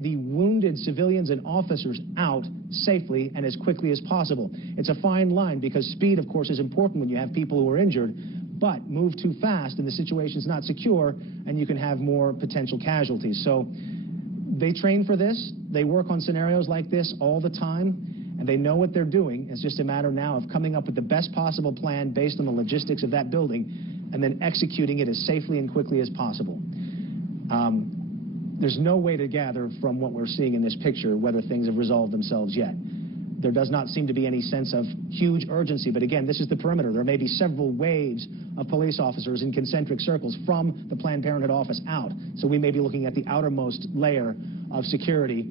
the wounded civilians and officers out safely and as quickly as possible. It's a fine line because speed, of course, is important when you have people who are injured, but move too fast and the situation's not secure and you can have more potential casualties. So they train for this. They work on scenarios like this all the time, and they know what they're doing. It's just a matter now of coming up with the best possible plan based on the logistics of that building and then executing it as safely and quickly as possible. There's no way to gather from what we're seeing in this picture whether things have resolved themselves yet. There does not seem to be any sense of huge urgency, but again, this is the perimeter. There may be several waves of police officers in concentric circles from the Planned Parenthood office out. So we may be looking at the outermost layer of security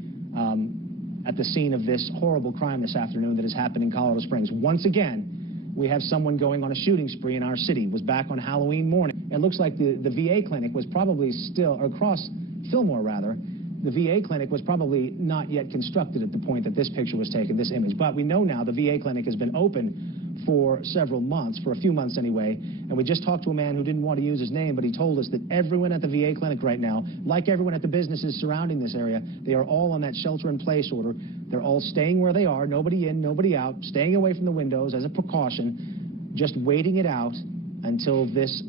at the scene of this horrible crime this afternoon that has happened in Colorado Springs. Once again, we have someone going on a shooting spree in our city. It was back on Halloween morning. It looks like the VA clinic was probably still, or across Fillmore rather, the VA clinic was probably not yet constructed at the point that this picture was taken, this image. But we know now the VA clinic has been open for several months, for a few months anyway, and we just talked to a man who didn't want to use his name, but he told us that everyone at the VA clinic right now, like everyone at the businesses surrounding this area, they are all on that shelter-in-place order. They're all staying where they are, nobody in, nobody out, staying away from the windows as a precaution, just waiting it out until this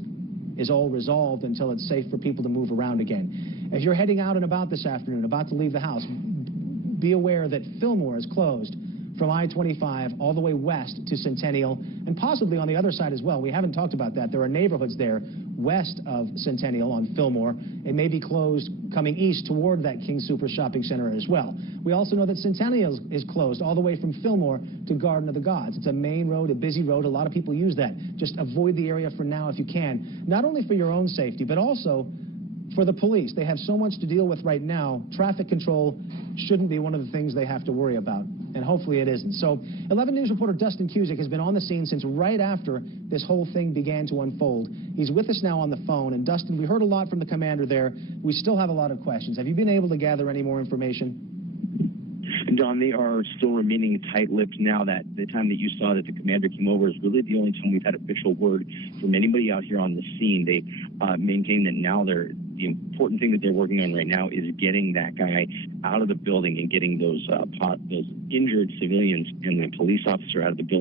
is all resolved, until it's safe for people to move around again. If you're heading out and about this afternoon, about to leave the house, be aware that Fillmore is closed from I-25 all the way west to Centennial, and possibly on the other side as well. We haven't talked about that. There are neighborhoods there west of Centennial on Fillmore. It may be closed coming east toward that King Super Shopping Center as well. We also know that Centennial is closed all the way from Fillmore to Garden of the Gods. It's a main road, a busy road. A lot of people use that. Just avoid the area for now if you can, not only for your own safety, but also for the police. They have so much to deal with right now. Traffic control shouldn't be one of the things they have to worry about, and hopefully it isn't. So 11 News reporter Dustin Cusick has been on the scene since right after this whole thing began to unfold. He's with us now on the phone, and Dustin, we heard a lot from the commander there. We still have a lot of questions. Have you been able to gather any more information? Don, they are still remaining tight-lipped now. That the time that you saw that the commander came over is really the only time we've had official word from anybody out here on the scene. They maintain that now the important thing that they're working on right now is getting that guy out of the building and getting those injured civilians and the police officer out of the building.